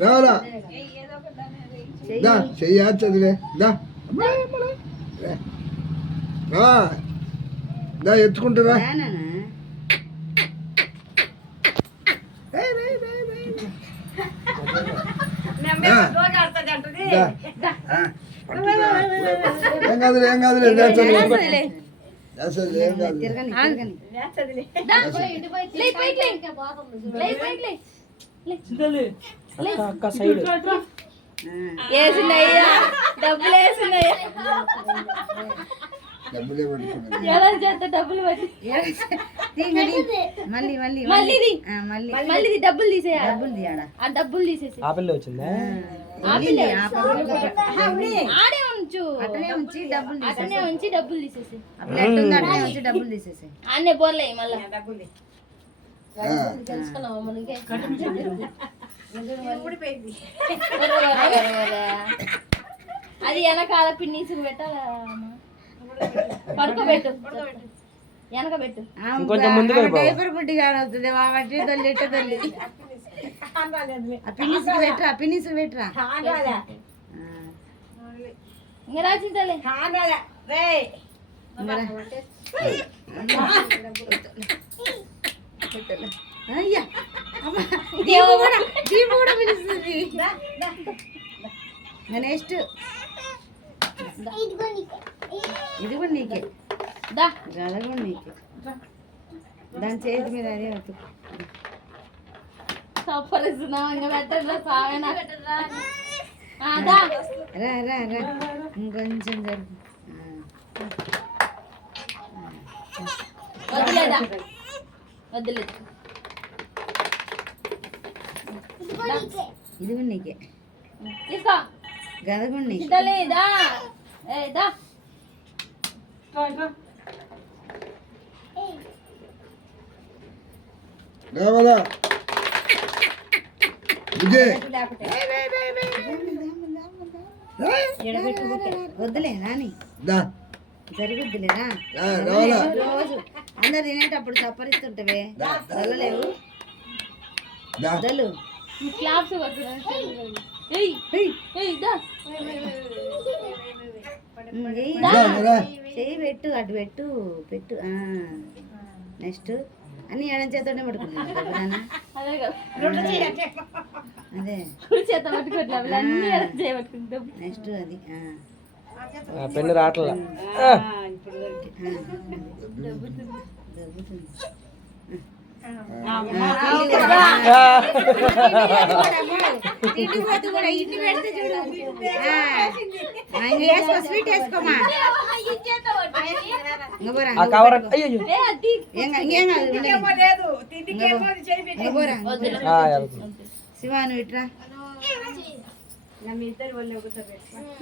రావాలా? దా దా. దా ఎత్తుకుంటారా ఏయ్, రే, రే, రే, రే. దా. ఆ, పట్టురా. ఏం కాదులే ఏం కాదులే ఏం కాదు వేసినయ్యా డబ్బులు వేసినయ్యా డబ్బులే పట్టుకున్నది ఎలా చేస్తా డబ్బులు పట్టి మళ్ళీ. మళ్ళీ మళ్ళీ ఇది. ఆ, మళ్ళీ. మళ్ళీ ఇది డబ్బులు తీసేయాలి డబ్బులు తీయాడా ఆ డబ్బులు తీసేసి. ఆ వచ్చిందా? పక్కన ఆడే ఉంచు. అట్లనే ఉంచి. డబ్బులు తీసేసి. అతనే ఉంచి డబ్బులు తీసేసి. అప్పుడు ఎట్టుంది అట్లనే ఉంచి డబ్బులు తీసేసి. ఆడనే పోలే మళ్ళా. ఆ, తెలుసుకున్నావా మనకి ఒరే, ఒరే, ఒరే, ఒరే. అది వెనకాల పిన్నీసుకు పెట్టాలా పడుకోబెట్టు. వెనక పెట్టు ఇంకొంచెం ముందుకు. డైపర్ బుడ్డి కానొస్తుంది మా మట్టి తల్లి ఎట్ట తల్లి. ఆ పిన్నిసు పెట్టరా ఆ పిన్నిసు పెట్టరా? ఆ. ఇంకా రాచింతలే మరి. అయ్యా. అమ్మ, దీపు కూడా దీపు కూడా పిలుస్తుంది. నెక్స్ట్ ఇది కూడా నీకే. దా. గల కూడా నీకే. దాని చేతి మీద అదే వద్దు సప్పరిస్తున్నావు ఇంకా పెట్టరా సాగనా ఆ, దా. రా రా రా. ఇంకొంచెం జరుపు ఇది కూడా నీకే. తీసుకో. గద కూడా నీకే. చింతలే దా. రావాలా బుజ్జి వద్దులే రా, రావాలా? రోజు అందరు తినేటప్పుడు సప్పరిస్తుంటవే చల్లలేవు? దా. వదలు. క్లాప్స్ కొట్టున్నా ఏయ్. ఏయ్ దా. చెయ్యి పెట్టు అటు పెట్టు పెట్టు నెక్స్ట్ అన్ని ఎడం చేతోనే పట్టుకున్నాను అదే చేత నెక్స్ట్ అది ఆ. ఆ పెన్ను రావట్లా స్వీట్ వేసుకోమా ఆ కవర్. అయ్యో ఏ అది ఏం కా- ఇంకేం కాదు ఉండని. ఇంక పోరా, ఇంక వద్దులే. పోరా. శివ నువ్వు ఇట్రా